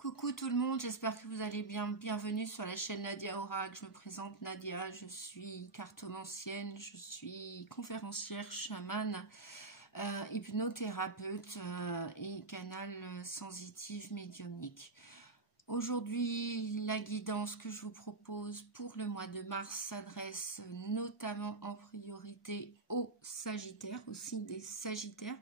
Coucou tout le monde, j'espère que vous allez bien. Bienvenue sur la chaîne Nadia Oracle. Je me présente Nadia, je suis cartomancienne, je suis conférencière, chamane, hypnothérapeute et canal sensitive médiumnique. Aujourd'hui, la guidance que je vous propose pour le mois de mars s'adresse notamment en priorité aux Sagittaires, au signe des Sagittaires,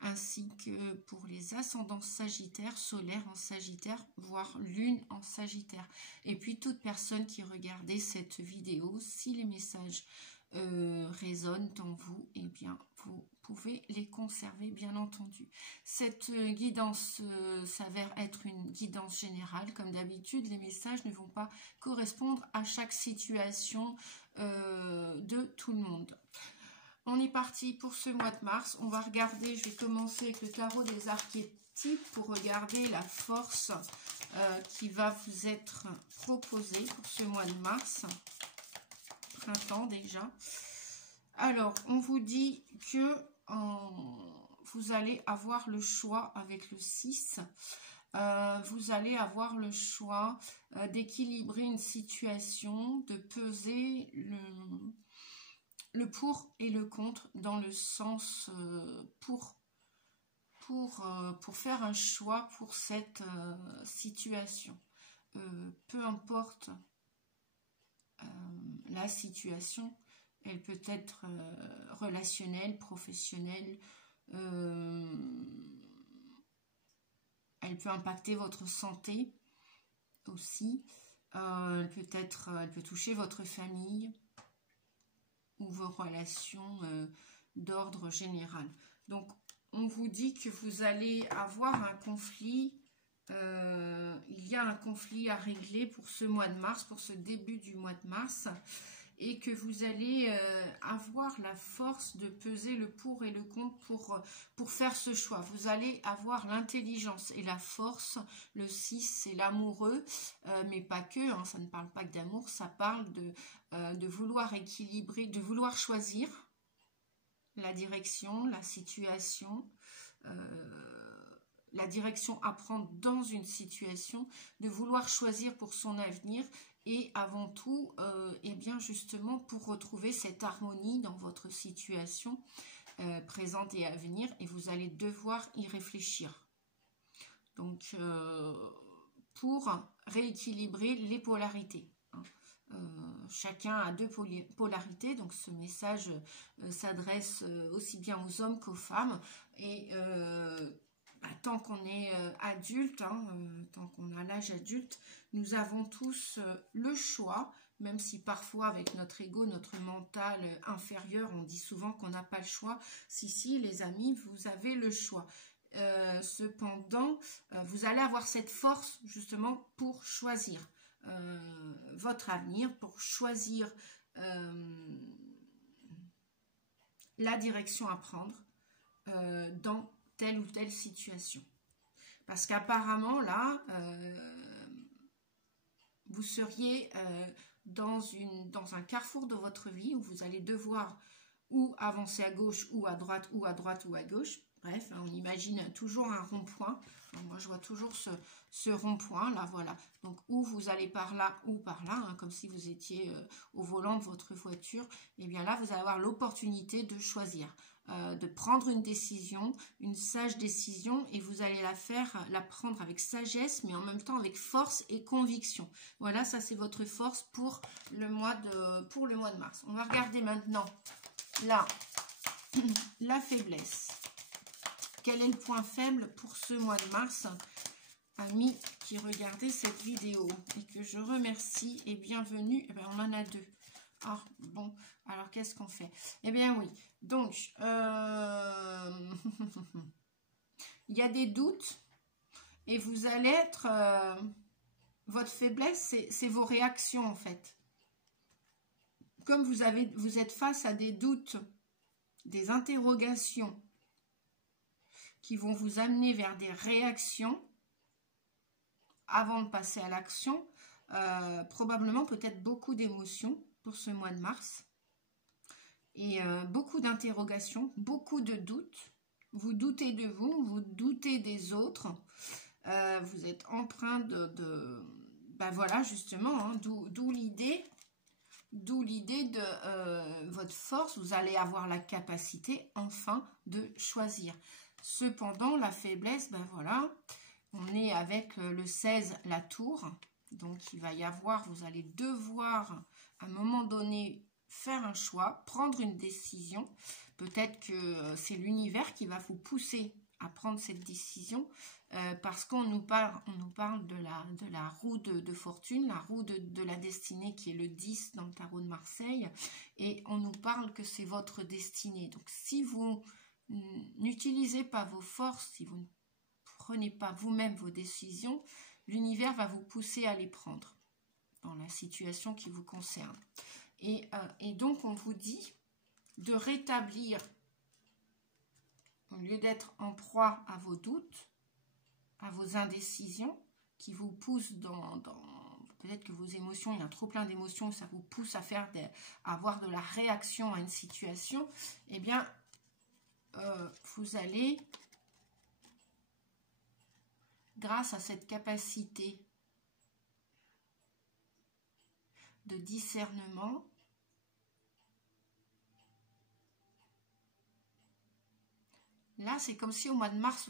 ainsi que pour les ascendants Sagittaires, solaires en Sagittaire, voire lune en Sagittaire. Et puis toute personne qui regardait cette vidéo, si les messages résonnent en vous, eh bien vous pouvez les conserver, bien entendu. Cette guidance s'avère être une guidance générale. Comme d'habitude, les messages ne vont pas correspondre à chaque situation de tout le monde. On est parti pour ce mois de mars. On va regarder, je vais commencer avec le tarot des archétypes pour regarder la force qui va vous être proposée pour ce mois de mars. Printemps déjà. Alors, on vous dit que vous allez avoir le choix avec le 6. Vous allez avoir le choix d'équilibrer une situation, de peser le pour et le contre dans le sens pour faire un choix pour cette situation. Peu importe la situation, elle peut être relationnelle, professionnelle, elle peut impacter votre santé aussi, elle peut toucher votre famille ou vos relations d'ordre général. Donc, on vous dit que vous allez avoir un conflit. Il y a un conflit à régler pour ce mois de mars, pour ce début du mois de mars, et que vous allez avoir la force de peser le pour et le contre pour faire ce choix. Vous allez avoir l'intelligence et la force. Le 6, c'est l'amoureux, mais pas que, hein, ça ne parle pas que d'amour, ça parle de vouloir équilibrer, de vouloir choisir la direction, la situation, la direction à prendre dans une situation, de vouloir choisir pour son avenir et avant tout, et bien justement pour retrouver cette harmonie dans votre situation présente et à venir, et vous allez devoir y réfléchir. Donc, pour rééquilibrer les polarités. Chacun a deux polarités, donc ce message s'adresse aussi bien aux hommes qu'aux femmes, et tant qu'on est adulte, tant qu'on a l'âge adulte, nous avons tous le choix, même si parfois avec notre ego, notre mental inférieur, on dit souvent qu'on n'a pas le choix. Si, les amis, vous avez le choix. Cependant, vous allez avoir cette force justement pour choisir votre avenir, pour choisir la direction à prendre dans telle ou telle situation. Parce qu'apparemment, là, vous seriez dans un carrefour de votre vie où vous allez devoir ou avancer à gauche ou à droite ou à gauche. Bref, on imagine toujours un rond-point. Moi, je vois toujours ce rond-point, là, voilà. Donc, où vous allez par là ou par là, comme si vous étiez au volant de votre voiture. Et bien là, vous allez avoir l'opportunité de choisir, de prendre une décision, une sage décision, et vous allez la prendre avec sagesse, mais en même temps avec force et conviction. Voilà, ça c'est votre force pour le mois de mars. On va regarder maintenant là, la faiblesse. Quel est le point faible pour ce mois de mars, amis qui regardaient cette vidéo et que je remercie et bienvenue. Eh bien, on en a deux. Ah, bon, alors qu'est-ce qu'on fait? Eh bien oui, donc, il y a des doutes et vous allez être... votre faiblesse, c'est vos réactions en fait. Comme vous êtes face à des doutes, des interrogations qui vont vous amener vers des réactions avant de passer à l'action, probablement peut-être beaucoup d'émotions pour ce mois de mars et beaucoup d'interrogations, beaucoup de doutes. Vous doutez de vous, vous doutez des autres, vous êtes empreint ben voilà, justement, hein, d'où l'idée de votre force. Vous allez avoir la capacité, enfin, de choisir. Cependant, la faiblesse, ben voilà, on est avec le 16, la tour. Donc, il va y avoir, vous allez devoir, à un moment donné, faire un choix, prendre une décision. Peut-être que c'est l'univers qui va vous pousser à prendre cette décision parce qu'on nous parle de la roue de fortune, la roue de la destinée qui est le 10 dans le tarot de Marseille, et on nous parle que c'est votre destinée. Donc si vous n'utilisez pas vos forces, si vous ne prenez pas vous-même vos décisions, l'univers va vous pousser à les prendre dans la situation qui vous concerne. Et donc on vous dit de rétablir, au lieu d'être en proie à vos doutes, à vos indécisions, qui vous poussent dans peut-être que vos émotions, il y a trop plein d'émotions, ça vous pousse à avoir de la réaction à une situation, eh bien, vous allez, grâce à cette capacité de discernement, là, c'est comme si au mois de mars,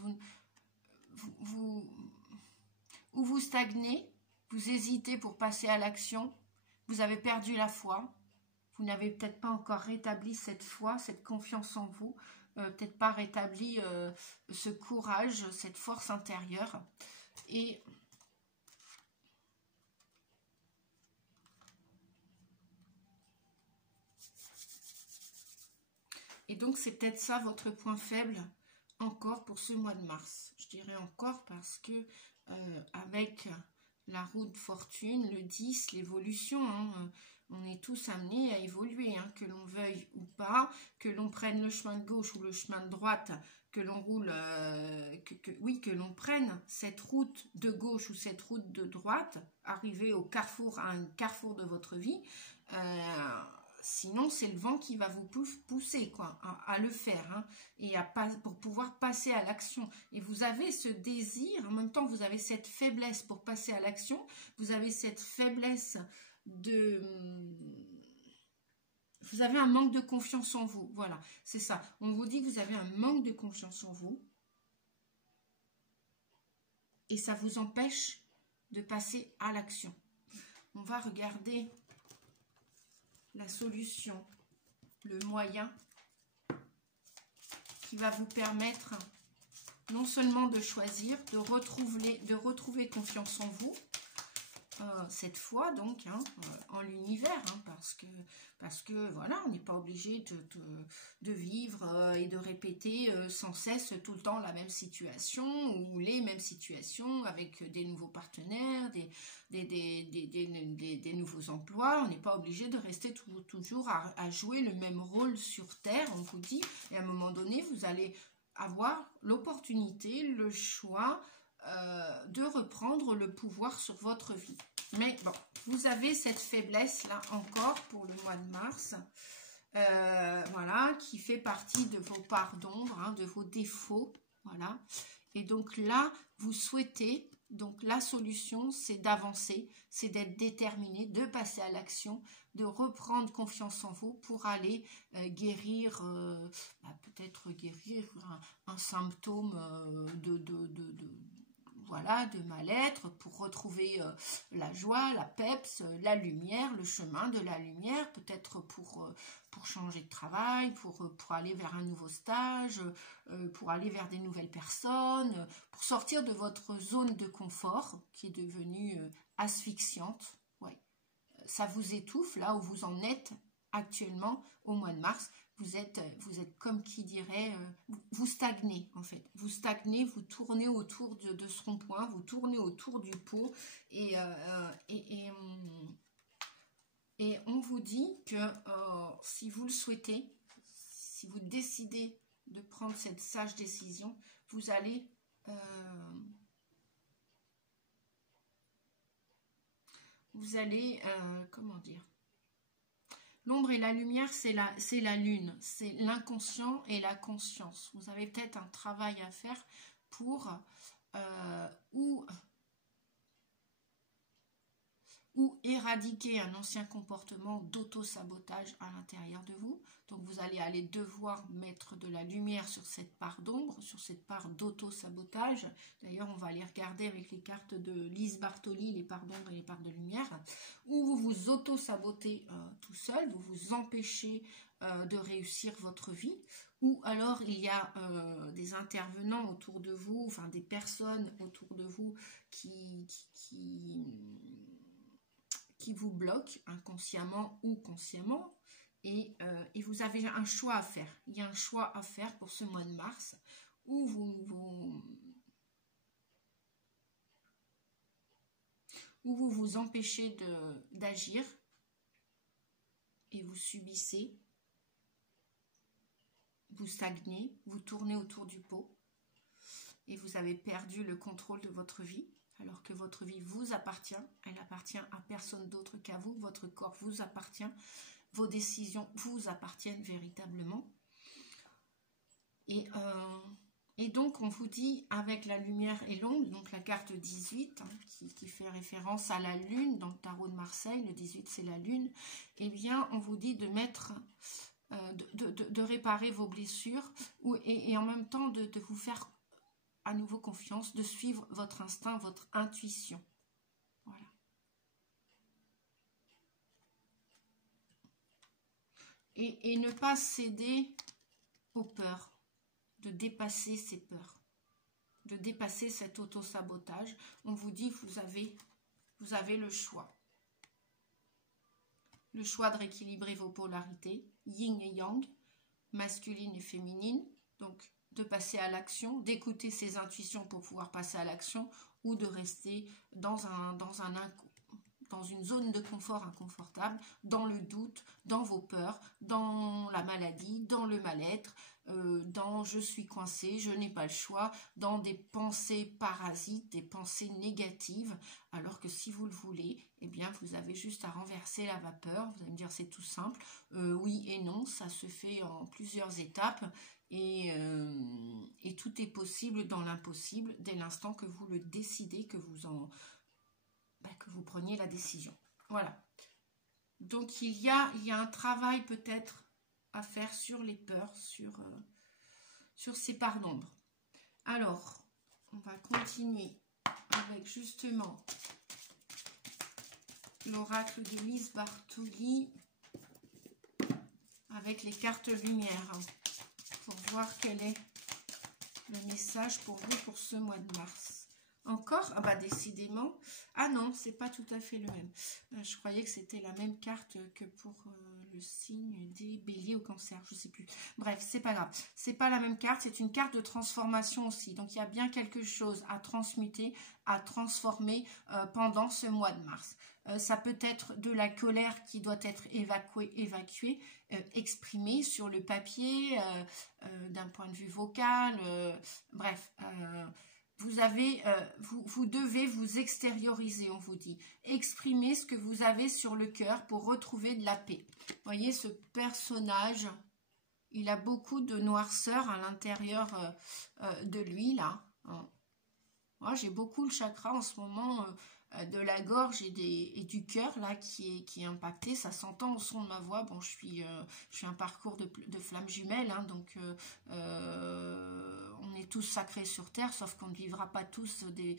vous stagnez, vous hésitez pour passer à l'action, vous avez perdu la foi, vous n'avez peut-être pas encore rétabli cette foi, cette confiance en vous, peut-être pas rétabli ce courage, cette force intérieure. Et donc, c'est peut-être ça votre point faible encore pour ce mois de mars. Je dirais encore parce que avec la roue de fortune, le 10, l'évolution, hein, on est tous amenés à évoluer, hein, que l'on veuille ou pas, que l'on prenne le chemin de gauche ou le chemin de droite, que l'on roule, que l'on prenne cette route de gauche ou cette route de droite, arriver à un carrefour de votre vie, sinon, c'est le vent qui va vous pousser quoi, à le faire, hein, et pour pouvoir passer à l'action. Et vous avez ce désir, en même temps, vous avez cette faiblesse pour passer à l'action. Vous avez cette faiblesse vous avez un manque de confiance en vous. Voilà, c'est ça. On vous dit que vous avez un manque de confiance en vous. Et ça vous empêche de passer à l'action. On va regarder la solution, le moyen qui va vous permettre non seulement de choisir, de retrouver confiance en vous, cette fois donc, hein, en l'univers, hein, parce que voilà, on n'est pas obligé de vivre et de répéter sans cesse tout le temps la même situation ou les mêmes situations avec des nouveaux partenaires, des nouveaux emplois. On n'est pas obligé de rester toujours à jouer le même rôle sur Terre, on vous dit, et à un moment donné, vous allez avoir l'opportunité, le choix de reprendre le pouvoir sur votre vie. Mais bon, vous avez cette faiblesse-là encore pour le mois de mars, voilà, qui fait partie de vos parts d'ombre, hein, de vos défauts, voilà. Et donc là, vous souhaitez, donc la solution, c'est d'avancer, c'est d'être déterminé, de passer à l'action, de reprendre confiance en vous pour aller guérir, peut-être guérir un symptôme voilà, de mal-être, pour retrouver la joie, la peps, la lumière, le chemin de la lumière, peut-être pour changer de travail, pour aller vers un nouveau stage, pour aller vers des nouvelles personnes, pour sortir de votre zone de confort qui est devenue asphyxiante. Ouais. Ça vous étouffe là où vous en êtes actuellement au mois de mars. Vous êtes comme qui dirait, vous stagnez en fait. Vous stagnez, vous tournez autour de ce rond-point, vous tournez autour du pot et on vous dit que si vous le souhaitez, si vous décidez de prendre cette sage décision, vous allez comment dire, l'ombre et la lumière, c'est la lune, c'est l'inconscient et la conscience. Vous avez peut-être un travail à faire pour ou ou éradiquer un ancien comportement d'auto-sabotage à l'intérieur de vous. Donc vous allez devoir mettre de la lumière sur cette part d'ombre, sur cette part d'auto-sabotage. D'ailleurs, on va aller regarder avec les cartes de Lise Bartoli, les parts d'ombre et les parts de lumière, où vous vous auto-sabotez tout seul, vous vous empêchez de réussir votre vie, ou alors il y a des intervenants autour de vous, enfin des personnes autour de vous qui vous bloquent inconsciemment ou consciemment, et vous avez un choix à faire. Il y a un choix à faire pour ce mois de mars, où vous vous empêchez d'agir et vous subissez, vous stagnez, vous tournez autour du pot et vous avez perdu le contrôle de votre vie, alors que votre vie vous appartient, elle appartient à personne d'autre qu'à vous, votre corps vous appartient, vos décisions vous appartiennent véritablement. Et donc on vous dit avec la lumière et l'ombre, donc la carte 18 qui fait référence à la lune dans le tarot de Marseille, le 18 c'est la lune, eh bien on vous dit de mettre, de réparer vos blessures et en même temps de vous faire à nouveau confiance, de suivre votre instinct, votre intuition. Voilà. Et ne pas céder aux peurs, de dépasser ces peurs, de dépasser cet auto-sabotage. On vous dit que vous avez le choix. Le choix de rééquilibrer vos polarités, yin et yang, masculine et féminine, donc de passer à l'action, d'écouter ses intuitions pour pouvoir passer à l'action, ou de rester dans une zone de confort inconfortable, dans le doute, dans vos peurs, dans la maladie, dans le mal-être, dans je suis coincé, je n'ai pas le choix, dans des pensées parasites, des pensées négatives, alors que si vous le voulez, eh bien vous avez juste à renverser la vapeur. Vous allez me dire c'est tout simple, oui et non, ça se fait en plusieurs étapes. Et tout est possible dans l'impossible dès l'instant que vous le décidez, que vous preniez la décision. Voilà. Donc il y a un travail peut-être à faire sur les peurs, sur ces parts d'ombre. Alors, on va continuer avec justement l'oracle de Lise Bartoli avec les cartes lumière, pour voir quel est le message pour vous pour ce mois de mars. Encore? Ah bah décidément. Ah non, c'est pas tout à fait le même. Je croyais que c'était la même carte que pour le signe des béliers au cancer, je sais plus. Bref, c'est pas grave. C'est pas la même carte, c'est une carte de transformation aussi. Donc il y a bien quelque chose à transmuter, à transformer pendant ce mois de mars. Ça peut être de la colère qui doit être évacuée, exprimée sur le papier, d'un point de vue vocal, bref. Vous devez vous extérioriser, on vous dit. Exprimer ce que vous avez sur le cœur pour retrouver de la paix. Vous voyez, ce personnage, il a beaucoup de noirceur à l'intérieur de lui, là. Moi, j'ai beaucoup le chakra en ce moment de la gorge et du cœur, là, qui est impacté. Ça s'entend au son de ma voix. Bon, je suis un parcours de flammes jumelles, hein, donc on est tous sacrés sur Terre, sauf qu'on ne vivra pas tous des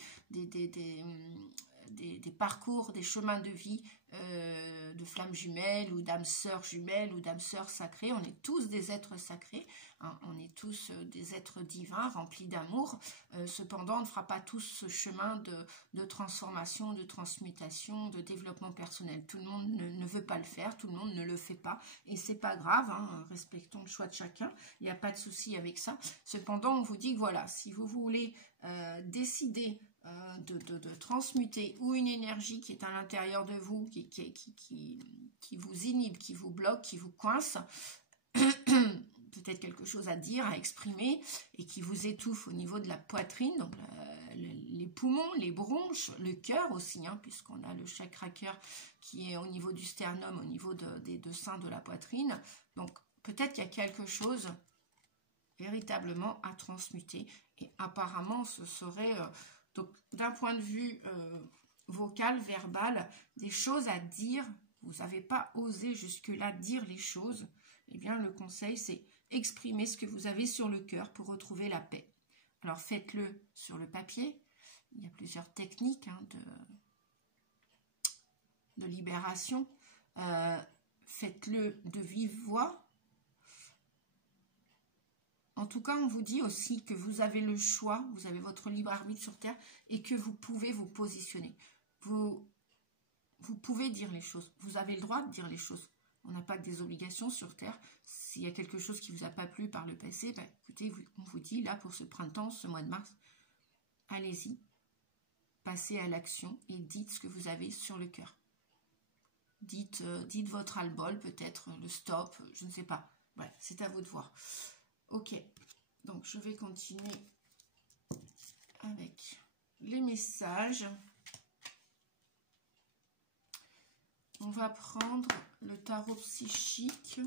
parcours, des chemins de vie de flammes jumelles ou d'âmes sœurs jumelles ou d'âmes sœurs sacrées. On est tous des êtres sacrés, hein, on est tous des êtres divins remplis d'amour. Cependant, on ne fera pas tous ce chemin de transformation, de transmutation, de développement personnel. Tout le monde ne veut pas le faire, tout le monde ne le fait pas, et c'est pas grave, hein, respectons le choix de chacun, il n'y a pas de souci avec ça. Cependant, on vous dit que voilà, si vous voulez décider de transmuter ou une énergie qui est à l'intérieur de vous, qui vous inhibe, qui vous bloque, qui vous coince, peut-être quelque chose à dire, à exprimer, et qui vous étouffe au niveau de la poitrine, donc les poumons, les bronches, le cœur aussi, hein, puisqu'on a le chakra cœur qui est au niveau du sternum, au niveau des deux seins de la poitrine. Donc peut-être qu'il y a quelque chose véritablement à transmuter, et apparemment ce serait donc d'un point de vue vocales, verbales, des choses à dire, vous n'avez pas osé jusque-là dire les choses, eh bien le conseil c'est exprimer ce que vous avez sur le cœur pour retrouver la paix. Alors faites-le sur le papier, il y a plusieurs techniques de libération, faites-le de vive voix. En tout cas, on vous dit aussi que vous avez le choix, vous avez votre libre arbitre sur Terre et que vous pouvez vous positionner. Vous pouvez dire les choses, vous avez le droit de dire les choses. On n'a pas que des obligations sur Terre. S'il y a quelque chose qui ne vous a pas plu par le passé, ben, écoutez, on vous dit là pour ce printemps, ce mois de mars, allez-y, passez à l'action et dites ce que vous avez sur le cœur. Dites votre ras-le-bol, peut-être le stop, je ne sais pas. Ouais, c'est à vous de voir. Ok, donc je vais continuer avec les messages. On va prendre le tarot psychique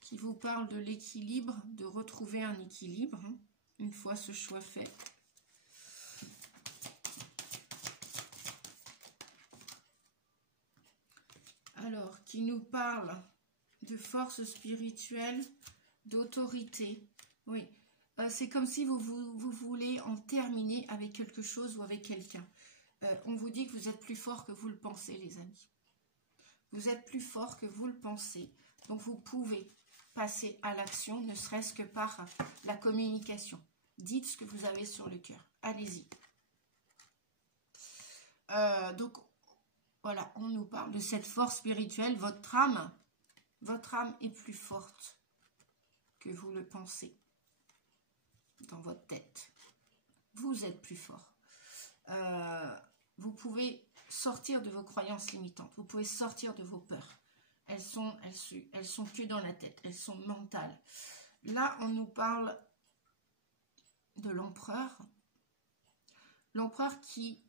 qui vous parle de l'équilibre, de retrouver un équilibre, une fois ce choix fait. Alors, qui nous parle de force spirituelle, d'autorité. Oui, c'est comme si vous voulez en terminer avec quelque chose ou avec quelqu'un. On vous dit que vous êtes plus fort que vous le pensez, les amis. Vous êtes plus fort que vous le pensez. Donc, vous pouvez passer à l'action, ne serait-ce que par la communication. Dites ce que vous avez sur le cœur. Allez-y. Donc, voilà, on nous parle de cette force spirituelle. Votre âme est plus forte que vous le pensez dans votre tête. Vous êtes plus fort. Vous pouvez sortir de vos croyances limitantes. Vous pouvez sortir de vos peurs. Elles sont que dans la tête. Elles sont mentales. Là, on nous parle de l'empereur. L'empereur qui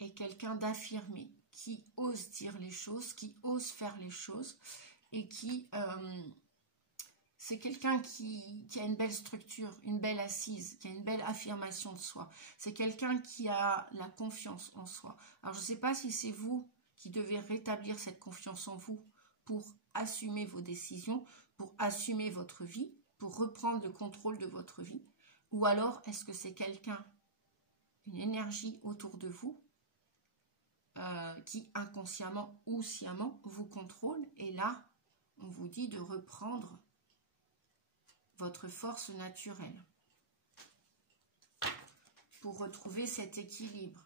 est quelqu'un d'affirmé, qui ose dire les choses, qui ose faire les choses et qui... c'est quelqu'un qui a une belle structure, une belle assise, qui a une belle affirmation de soi. C'est quelqu'un qui a la confiance en soi. Alors, je ne sais pas si c'est vous qui devez rétablir cette confiance en vous pour assumer vos décisions, pour assumer votre vie, pour reprendre le contrôle de votre vie. Ou alors, est-ce que c'est quelqu'un, une énergie autour de vous, qui inconsciemment ou sciemment vous contrôle. Et là, on vous dit de reprendre votre force naturelle pour retrouver cet équilibre.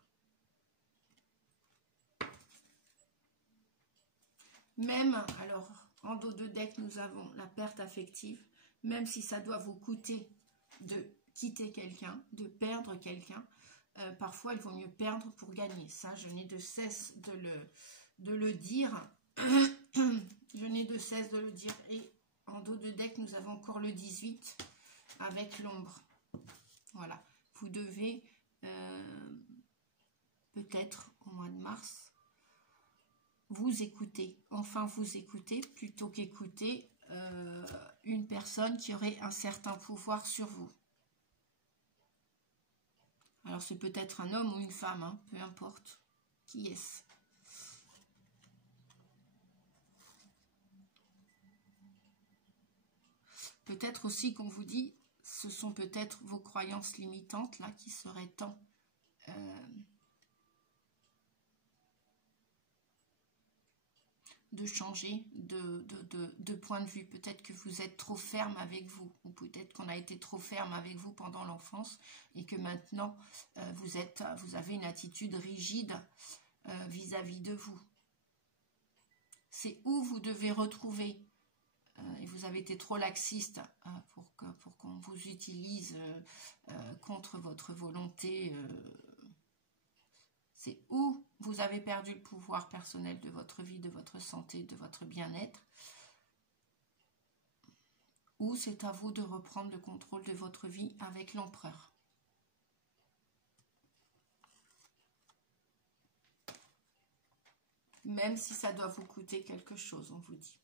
Même, alors, en dos de deck, nous avons la perte affective, même si ça doit vous coûter de quitter quelqu'un, de perdre quelqu'un, parfois il vaut mieux perdre pour gagner. Ça, je n'ai de cesse de le dire. Je n'ai de cesse de le dire. Et en dos de deck, nous avons encore le 18 avec l'ombre. Voilà. Vous devez peut-être au mois de mars vous écouter. Enfin, vous écouter plutôt qu'écouter une personne qui aurait un certain pouvoir sur vous. Alors, c'est peut-être un homme ou une femme, hein, peu importe. Qui est-ce? Peut-être aussi qu'on vous dit, ce sont peut-être vos croyances limitantes, là, qui seraient temps de changer de point de vue. Peut-être que vous êtes trop ferme avec vous, ou peut-être qu'on a été trop ferme avec vous pendant l'enfance, et que maintenant, vous avez une attitude rigide vis-à-vis de vous. C'est où vous devez retrouver, et vous avez été trop laxiste pour qu'on vous utilise contre votre volonté. C'est où vous avez perdu le pouvoir personnel de votre vie, de votre santé, de votre bien-être. Ou c'est à vous de reprendre le contrôle de votre vie avec l'empereur. Même si ça doit vous coûter quelque chose, on vous dit.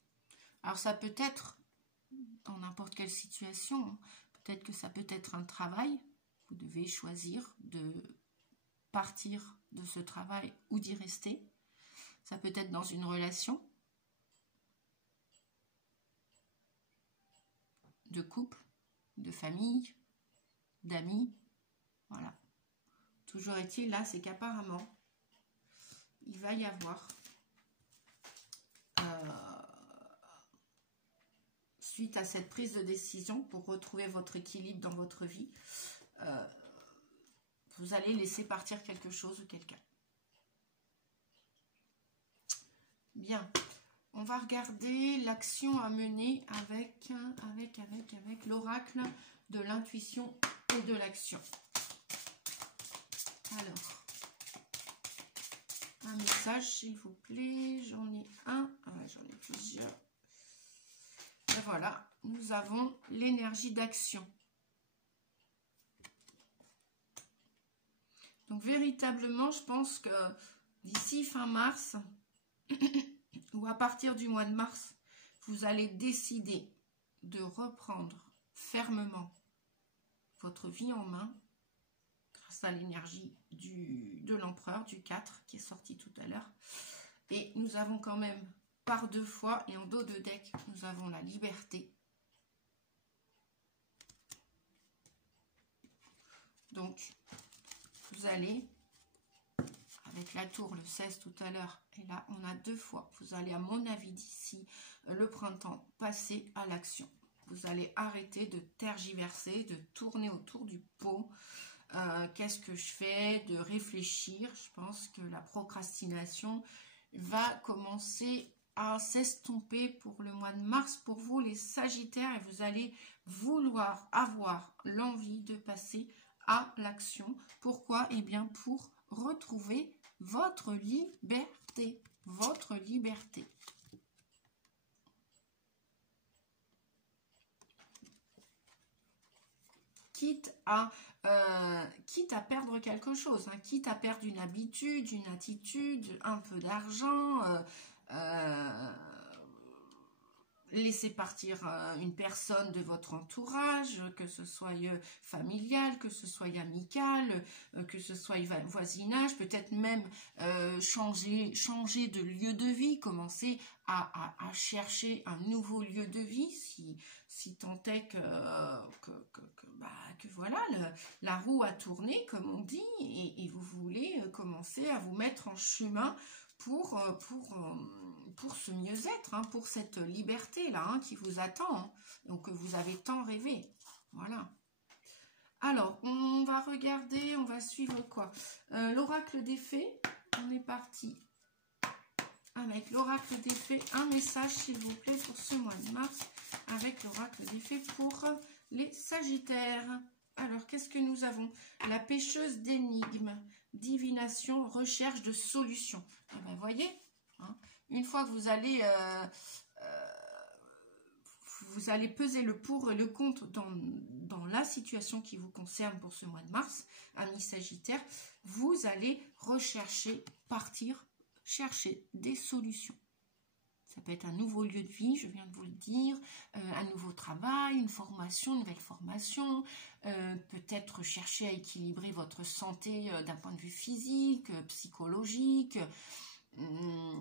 Alors ça peut être dans n'importe quelle situation. Peut-être que ça peut être un travail. Vous devez choisir de partir de ce travail ou d'y rester. Ça peut être dans une relation de couple, de famille, d'amis. Voilà. Toujours est-il, là, c'est qu'apparemment, il va y avoir, suite à cette prise de décision, pour retrouver votre équilibre dans votre vie, vous allez laisser partir quelque chose ou quelqu'un. Bien. On va regarder l'action à mener avec l'oracle de l'intuition et de l'action. Alors, un message, s'il vous plaît. J'en ai un. J'en ai plusieurs. Et voilà, nous avons l'énergie d'action. Donc, véritablement, je pense que d'ici fin mars, ou à partir du mois de mars, vous allez décider de reprendre fermement votre vie en main grâce à l'énergie de l'empereur, du 4 qui est sorti tout à l'heure. Et nous avons quand même par 2 fois, et en dos de deck, nous avons la liberté. Donc, vous allez, avec la tour, le 16 tout à l'heure, et là, on a 2 fois. Vous allez, à mon avis, d'ici le printemps, passer à l'action. Vous allez arrêter de tergiverser, de tourner autour du pot. Qu'est-ce que je fais? De réfléchir. Je pense que la procrastination va commencer à s'estomper pour le mois de mars pour vous, les Sagittaires, et vous allez vouloir avoir l'envie de passer à l'action. Pourquoi? Eh bien, pour retrouver votre liberté. Votre liberté. Quitte à perdre quelque chose, hein, quitte à perdre une habitude, une attitude, un peu d'argent, laisser partir une personne de votre entourage, que ce soit familial, que ce soit amical, que ce soit voisinage, peut-être même changer de lieu de vie, commencer à chercher un nouveau lieu de vie, si tant est que voilà, la roue a tourné, comme on dit, et vous voulez commencer à vous mettre en chemin pour ce mieux-être, hein, pour cette liberté-là, hein, qui vous attend, hein, donc que vous avez tant rêvé. Voilà. Alors, on va regarder, on va suivre quoi? L'oracle des fées. On est parti avec l'oracle des fées. Un message, s'il vous plaît, pour ce mois de mars, avec l'oracle des fées pour les Sagittaires. Alors, qu'est-ce que nous avons? La pêcheuse d'énigmes, divination, recherche de solutions. Eh bien, voyez, hein, une fois que vous allez peser le pour et le contre dans la situation qui vous concerne pour ce mois de mars, amis Sagittaires, vous allez chercher des solutions. Ça peut être un nouveau lieu de vie, je viens de vous le dire, un nouveau travail, une formation, une nouvelle formation, peut-être chercher à équilibrer votre santé d'un point de vue physique, psychologique,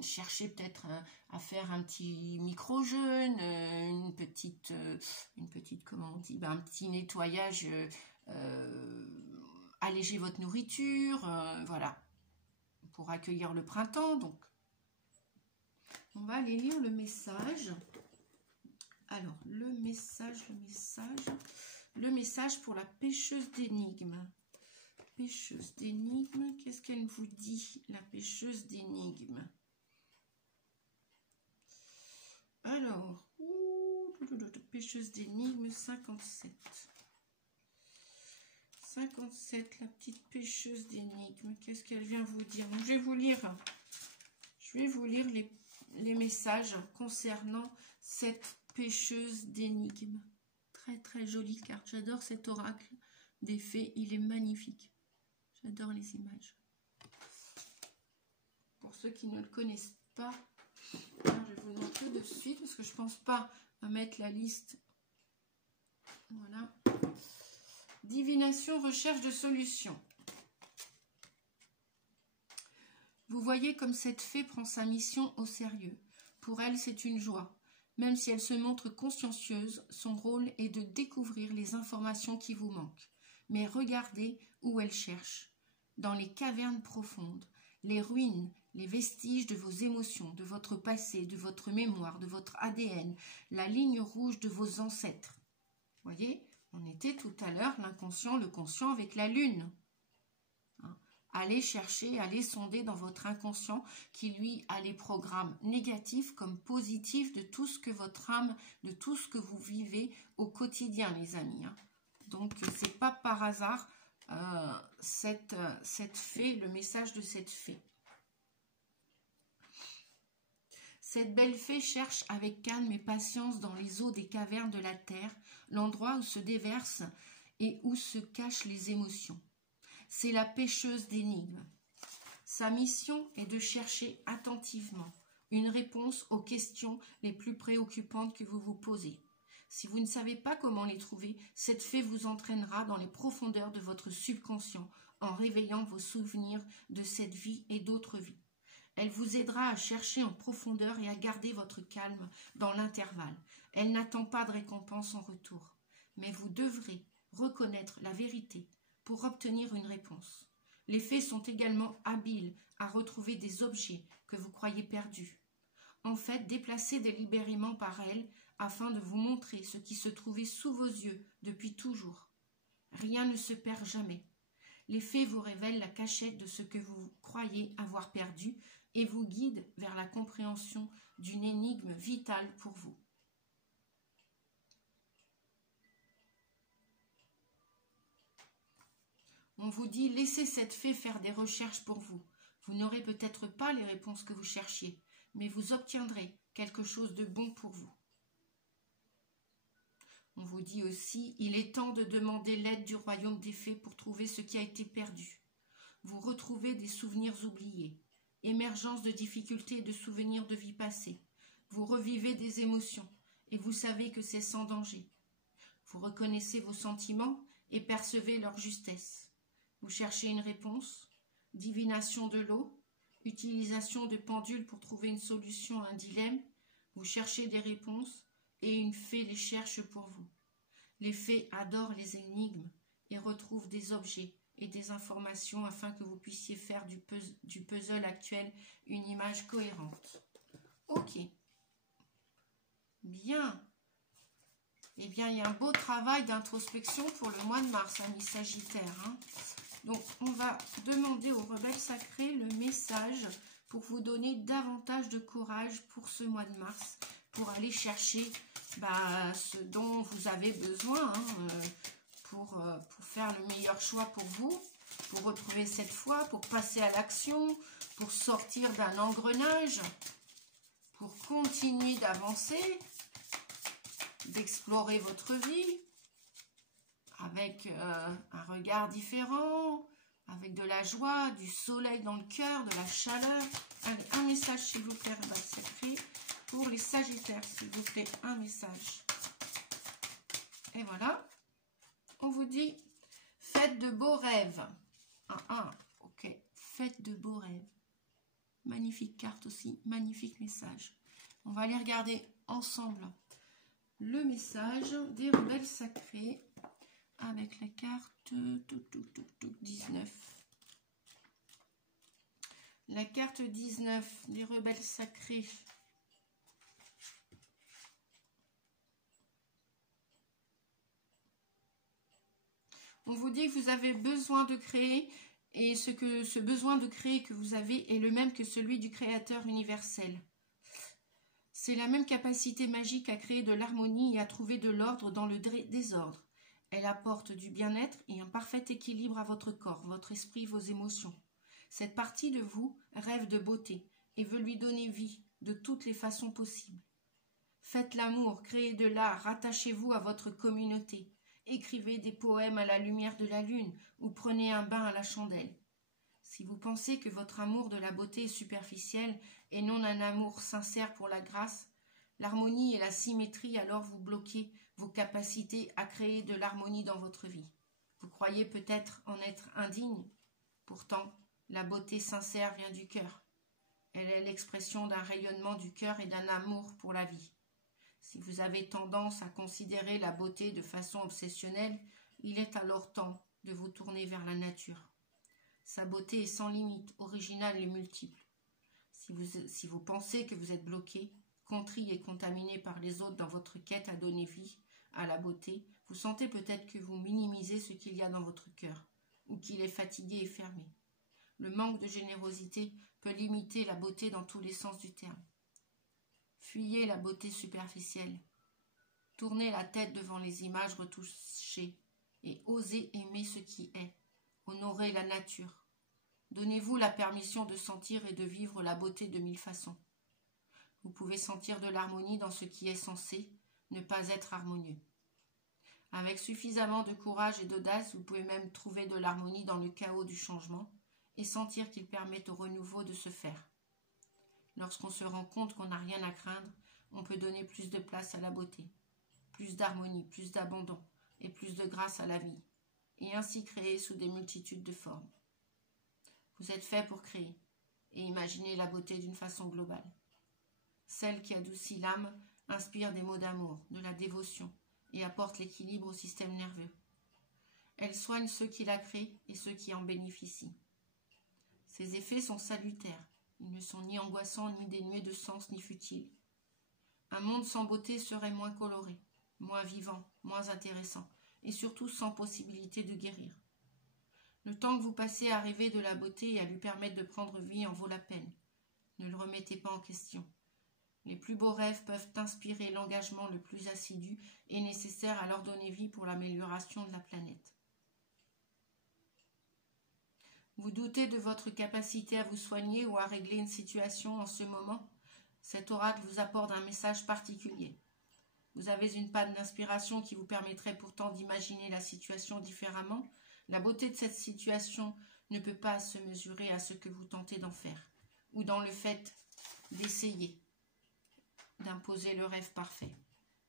chercher peut-être à faire un petit micro-jeûne, une petite, comment on dit, un petit nettoyage, alléger votre nourriture, voilà, pour accueillir le printemps. Donc, on va aller lire le message. Alors, le message pour la pêcheuse d'énigmes. Pêcheuse d'énigmes, qu'est-ce qu'elle vous dit, la pêcheuse d'énigmes? Alors, pêcheuse d'énigmes, 57. 57, la petite pêcheuse d'énigmes, qu'est-ce qu'elle vient vous dire? Donc, je vais vous lire les messages concernant cette pêcheuse d'énigmes. Très très jolie carte, j'adore cet oracle des fées, il est magnifique. J'adore les images. Pour ceux qui ne le connaissent pas, alors je vais vous le montrer de suite parce que je ne pense pas à mettre la liste. Voilà. Divination, recherche de solutions. Vous voyez comme cette fée prend sa mission au sérieux. Pour elle, c'est une joie. Même si elle se montre consciencieuse, son rôle est de découvrir les informations qui vous manquent. Mais regardez où elle cherche. Dans les cavernes profondes, les ruines, les vestiges de vos émotions, de votre passé, de votre mémoire, de votre ADN, la ligne rouge de vos ancêtres. Vous voyez, on était tout à l'heure l'inconscient, le conscient avec la lune. Allez chercher, allez sonder dans votre inconscient qui, lui, a les programmes négatifs comme positifs de tout ce que votre âme, de tout ce que vous vivez au quotidien, les amis. Donc, c'est pas par hasard cette fée, le message de cette fée. Cette belle fée cherche avec calme et patience dans les eaux des cavernes de la terre, l'endroit où se déversent et où se cachent les émotions. C'est la pêcheuse d'énigmes. Sa mission est de chercher attentivement une réponse aux questions les plus préoccupantes que vous vous posez. Si vous ne savez pas comment les trouver, cette fée vous entraînera dans les profondeurs de votre subconscient en réveillant vos souvenirs de cette vie et d'autres vies. Elle vous aidera à chercher en profondeur et à garder votre calme dans l'intervalle. Elle n'attend pas de récompense en retour, mais vous devrez reconnaître la vérité pour obtenir une réponse. Les fées sont également habiles à retrouver des objets que vous croyez perdus. En fait, déplacés délibérément par elles afin de vous montrer ce qui se trouvait sous vos yeux depuis toujours. Rien ne se perd jamais. Les fées vous révèlent la cachette de ce que vous croyez avoir perdu et vous guident vers la compréhension d'une énigme vitale pour vous. On vous dit, laissez cette fée faire des recherches pour vous. Vous n'aurez peut-être pas les réponses que vous cherchiez, mais vous obtiendrez quelque chose de bon pour vous. On vous dit aussi, il est temps de demander l'aide du royaume des fées pour trouver ce qui a été perdu. Vous retrouvez des souvenirs oubliés, émergence de difficultés et de souvenirs de vie passée. Vous revivez des émotions et vous savez que c'est sans danger. Vous reconnaissez vos sentiments et percevez leur justesse. Vous cherchez une réponse, divination de l'eau, utilisation de pendules pour trouver une solution à un dilemme. Vous cherchez des réponses et une fée les cherche pour vous. Les fées adorent les énigmes et retrouvent des objets et des informations afin que vous puissiez faire du puzzle actuel une image cohérente. Ok. Bien. Eh bien, il y a un beau travail d'introspection pour le mois de mars, amis Sagittaires. Donc, on va demander aux rebelles sacrés le message pour vous donner davantage de courage pour ce mois de mars, pour aller chercher ce dont vous avez besoin pour faire le meilleur choix pour vous, pour retrouver cette foi, pour passer à l'action, pour sortir d'un engrenage, pour continuer d'avancer, d'explorer votre vie avec un regard différent, avec de la joie, du soleil dans le cœur, de la chaleur. Allez, un message s'il vous plaît, rebelles sacrés, pour les Sagittaires, s'il vous plaît, un message. Et voilà, on vous dit, faites de beaux rêves. Ok, faites de beaux rêves. Magnifique carte aussi, magnifique message. On va aller regarder ensemble le message des rebelles sacrés avec la carte 19. La carte 19 des rebelles sacrés. On vous dit que vous avez besoin de créer et ce besoin de créer que vous avez est le même que celui du Créateur universel. C'est la même capacité magique à créer de l'harmonie et à trouver de l'ordre dans le désordre. Elle apporte du bien-être et un parfait équilibre à votre corps, votre esprit, vos émotions. Cette partie de vous rêve de beauté et veut lui donner vie de toutes les façons possibles. Faites l'amour, créez de l'art, rattachez-vous à votre communauté. Écrivez des poèmes à la lumière de la lune ou prenez un bain à la chandelle. Si vous pensez que votre amour de la beauté est superficiel et non un amour sincère pour la grâce, l'harmonie et la symétrie, alors vous bloquez vos capacités à créer de l'harmonie dans votre vie. Vous croyez peut-être en être indigne. Pourtant, la beauté sincère vient du cœur. Elle est l'expression d'un rayonnement du cœur et d'un amour pour la vie. Si vous avez tendance à considérer la beauté de façon obsessionnelle, il est alors temps de vous tourner vers la nature. Sa beauté est sans limite, originale et multiple. Si vous pensez que vous êtes bloqué, contrit et contaminé par les autres dans votre quête à donner vie à la beauté, vous sentez peut-être que vous minimisez ce qu'il y a dans votre cœur, ou qu'il est fatigué et fermé. Le manque de générosité peut limiter la beauté dans tous les sens du terme. Fuyez la beauté superficielle. Tournez la tête devant les images retouchées et osez aimer ce qui est. Honorez la nature. Donnez-vous la permission de sentir et de vivre la beauté de mille façons. Vous pouvez sentir de l'harmonie dans ce qui est censé ne pas être harmonieux. Avec suffisamment de courage et d'audace, vous pouvez même trouver de l'harmonie dans le chaos du changement et sentir qu'il permet au renouveau de se faire. Lorsqu'on se rend compte qu'on n'a rien à craindre, on peut donner plus de place à la beauté, plus d'harmonie, plus d'abandon et plus de grâce à la vie, et ainsi créer sous des multitudes de formes. Vous êtes fait pour créer et imaginer la beauté d'une façon globale. Celle qui adoucit l'âme inspire des mots d'amour, de la dévotion et apporte l'équilibre au système nerveux. Elle soigne ceux qui la créent et ceux qui en bénéficient. Ses effets sont salutaires. Ils ne sont ni angoissants, ni dénués de sens, ni futiles. Un monde sans beauté serait moins coloré, moins vivant, moins intéressant, et surtout sans possibilité de guérir. Le temps que vous passez à rêver de la beauté et à lui permettre de prendre vie en vaut la peine. Ne le remettez pas en question. Les plus beaux rêves peuvent inspirer l'engagement le plus assidu et nécessaire à leur donner vie pour l'amélioration de la planète. Vous doutez de votre capacité à vous soigner ou à régler une situation en ce moment? Cet oracle vous apporte un message particulier. Vous avez une panne d'inspiration qui vous permettrait pourtant d'imaginer la situation différemment. La beauté de cette situation ne peut pas se mesurer à ce que vous tentez d'en faire, ou dans le fait d'essayer d'imposer le rêve parfait.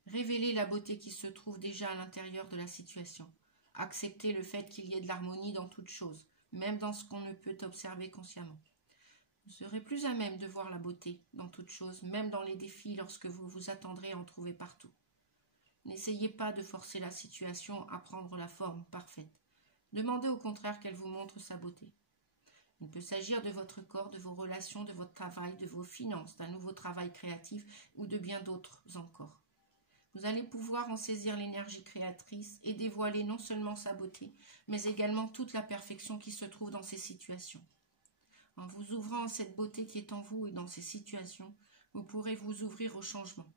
Révélez la beauté qui se trouve déjà à l'intérieur de la situation. Acceptez le fait qu'il y ait de l'harmonie dans toute chose, même dans ce qu'on ne peut observer consciemment. Vous serez plus à même de voir la beauté dans toute chose, même dans les défis lorsque vous vous attendrez à en trouver partout. N'essayez pas de forcer la situation à prendre la forme parfaite. Demandez au contraire qu'elle vous montre sa beauté. Il peut s'agir de votre corps, de vos relations, de votre travail, de vos finances, d'un nouveau travail créatif ou de bien d'autres encore. Vous allez pouvoir en saisir l'énergie créatrice et dévoiler non seulement sa beauté, mais également toute la perfection qui se trouve dans ces situations. En vous ouvrant à cette beauté qui est en vous et dans ces situations, vous pourrez vous ouvrir au changement.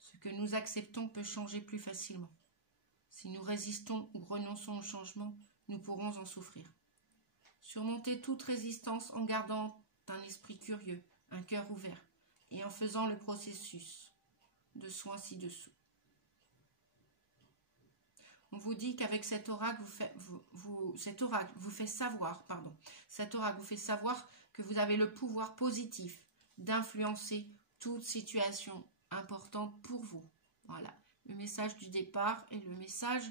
Ce que nous acceptons peut changer plus facilement. Si nous résistons ou renonçons au changement, nous pourrons en souffrir. Surmontez toute résistance en gardant un esprit curieux, un cœur ouvert, et en faisant le processus de soin ci-dessous. On vous dit qu'avec cet oracle vous fait savoir que vous avez le pouvoir positif d'influencer toute situation importante pour vous. Voilà, le message du départ et le message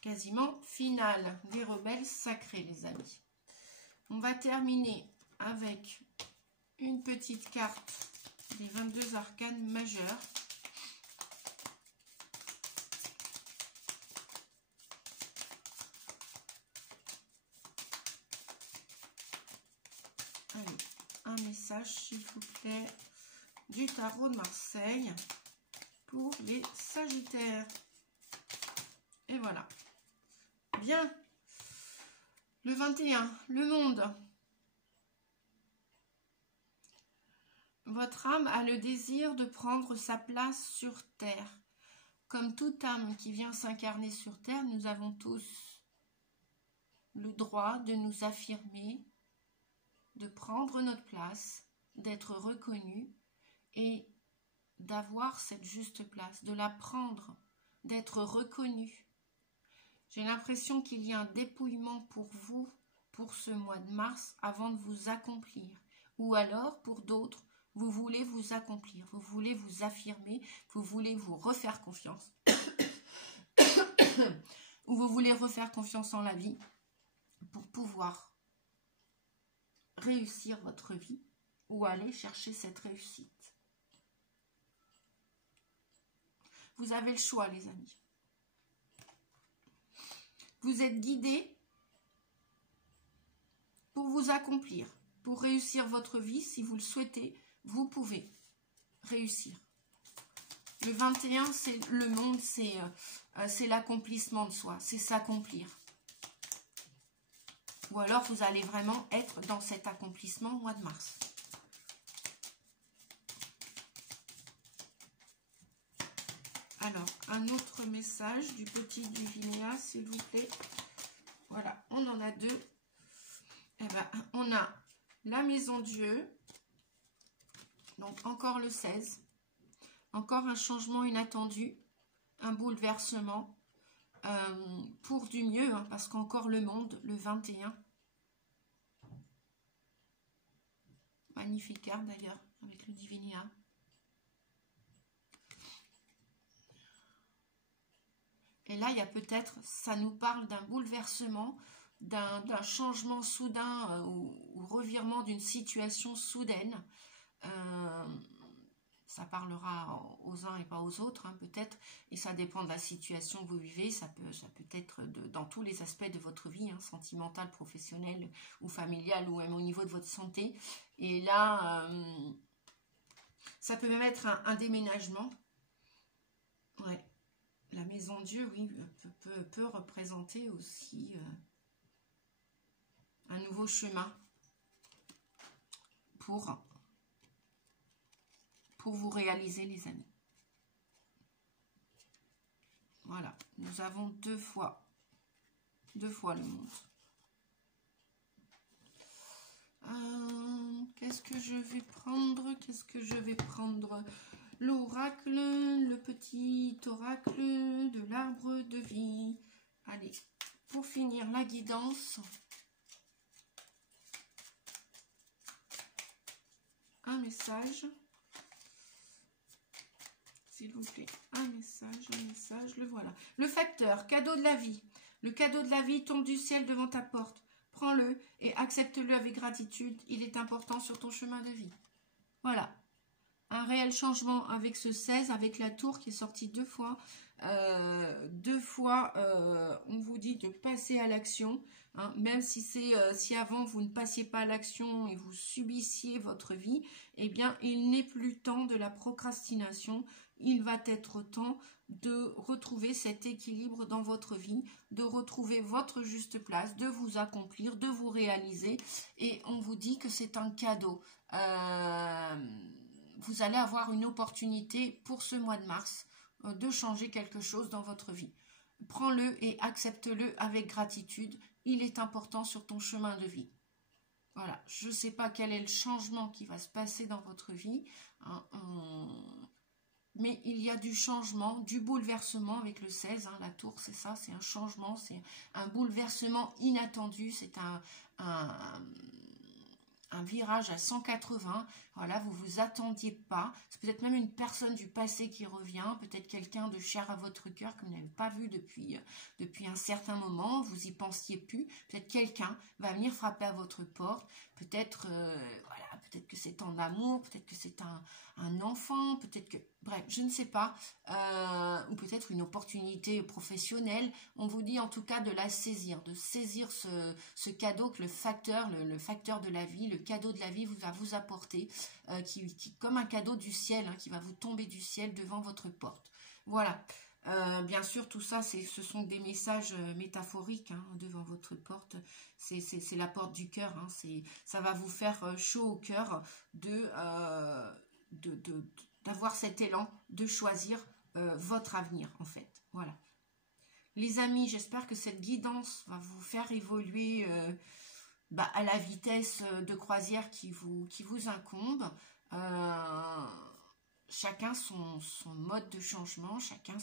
quasiment final des rebelles sacrés, les amis. On va terminer avec une petite carte des 22 arcanes majeurs. Allez, un message, s'il vous plaît, du tarot de Marseille pour les Sagittaires. Et voilà. Bien. Le 21, le monde. Votre âme a le désir de prendre sa place sur terre. Comme toute âme qui vient s'incarner sur terre, nous avons tous le droit de nous affirmer, de prendre notre place, d'être reconnus et d'avoir cette juste place, de la prendre, d'être reconnu. J'ai l'impression qu'il y a un dépouillement pour vous, pour ce mois de mars, avant de vous accomplir. Ou alors, pour d'autres, vous voulez vous accomplir, vous voulez vous affirmer, vous voulez vous refaire confiance. ou vous voulez refaire confiance en la vie pour pouvoir réussir votre vie ou aller chercher cette réussite. Vous avez le choix, les amis. Vous êtes guidés pour vous accomplir, pour réussir votre vie. Si vous le souhaitez, vous pouvez réussir. Le 21, c'est le monde, c'est l'accomplissement de soi, c'est s'accomplir. Ou alors, vous allez vraiment être dans cet accomplissement au mois de mars. Alors, un autre message du petit Divinia, s'il vous plaît. Voilà, on en a deux. Eh ben, on a la maison Dieu. Donc, encore le 16. Encore un changement inattendu. Un bouleversement. Pour du mieux, hein, parce qu'encore le monde, le 21. Magnifique carte d'ailleurs, avec le Divinia. Et là, il y a peut-être, ça nous parle d'un bouleversement, d'un changement soudain ou revirement d'une situation soudaine. Ça parlera aux uns et pas aux autres, hein, peut-être. Et ça dépend de la situation que vous vivez. Ça peut être dans tous les aspects de votre vie, hein, sentimentale, professionnelle ou familiale, ou même au niveau de votre santé. Et là, ça peut même être un déménagement. Ouais. La maison Dieu, oui, peut représenter aussi un nouveau chemin pour vous réaliser, les amis. Voilà, nous avons deux fois le monde. Qu'est-ce que je vais prendre? L'oracle, le petit oracle de l'arbre de vie. Allez, pour finir la guidance, un message. S'il vous plaît, un message, le voilà. Le facteur, cadeau de la vie. Le cadeau de la vie tombe du ciel devant ta porte. Prends-le et accepte-le avec gratitude. Il est important sur ton chemin de vie. Voilà. Un réel changement avec ce 16, avec la tour qui est sortie deux fois. On vous dit de passer à l'action. Hein, même si si avant vous ne passiez pas à l'action et vous subissiez votre vie, eh bien, il n'est plus temps de la procrastination. Il va être temps de retrouver cet équilibre dans votre vie, de retrouver votre juste place, de vous accomplir, de vous réaliser. Et on vous dit que c'est un cadeau. Vous allez avoir une opportunité pour ce mois de mars de changer quelque chose dans votre vie. Prends-le et accepte-le avec gratitude. Il est important sur ton chemin de vie. Voilà, je ne sais pas quel est le changement qui va se passer dans votre vie, hein, mais il y a du changement, du bouleversement avec le 16. Hein, la tour, c'est ça, c'est un changement, c'est un bouleversement inattendu, c'est un virage à 180, voilà, vous vous attendiez pas, c'est peut-être même une personne du passé qui revient, peut-être quelqu'un de cher à votre cœur que vous n'avez pas vu depuis un certain moment, vous y pensiez plus, peut-être quelqu'un va venir frapper à votre porte, peut-être voilà, peut-être que c'est en amour, peut-être que c'est un enfant, peut-être que, bref, je ne sais pas, ou peut-être une opportunité professionnelle. On vous dit en tout cas de la saisir, de saisir ce cadeau que le facteur de la vie, le cadeau de la vie va vous apporter, qui comme un cadeau du ciel, hein, qui va vous tomber du ciel devant votre porte. Voilà. Bien sûr, tout ça, ce sont des messages métaphoriques, hein, devant votre porte. C'est la porte du cœur. Hein, ça va vous faire chaud au cœur d'avoir cet élan de choisir votre avenir, en fait. Voilà. Les amis, j'espère que cette guidance va vous faire évoluer à la vitesse de croisière qui vous incombe. Chacun son mode de chacun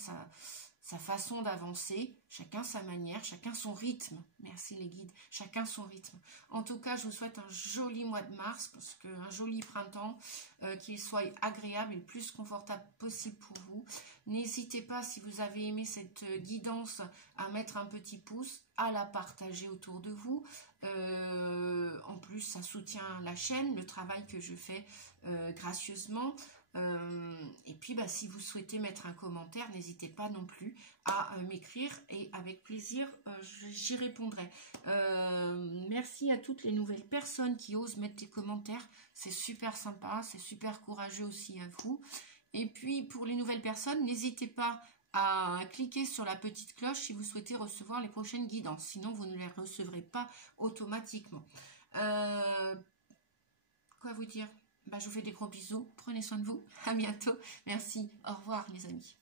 sa façon d'avancer, chacun sa manière, chacun son rythme. Merci les guides, chacun son rythme. En tout cas, je vous souhaite un joli mois de mars, parce qu'un joli printemps, qu'il soit agréable et le plus confortable possible pour vous. N'hésitez pas, si vous avez aimé cette guidance, à mettre un petit pouce, à la partager autour de vous. En plus, ça soutient la chaîne, le travail que je fais gracieusement. Et puis, si vous souhaitez mettre un commentaire, n'hésitez pas non plus à m'écrire et avec plaisir, j'y répondrai. Merci à toutes les nouvelles personnes qui osent mettre des commentaires. C'est super sympa, c'est super courageux aussi à vous. Et puis, pour les nouvelles personnes, n'hésitez pas à cliquer sur la petite cloche si vous souhaitez recevoir les prochaines guidances. Sinon, vous ne les recevrez pas automatiquement. Quoi vous dire ? Je vous fais des gros bisous. Prenez soin de vous. À bientôt. Merci. Au revoir les amis.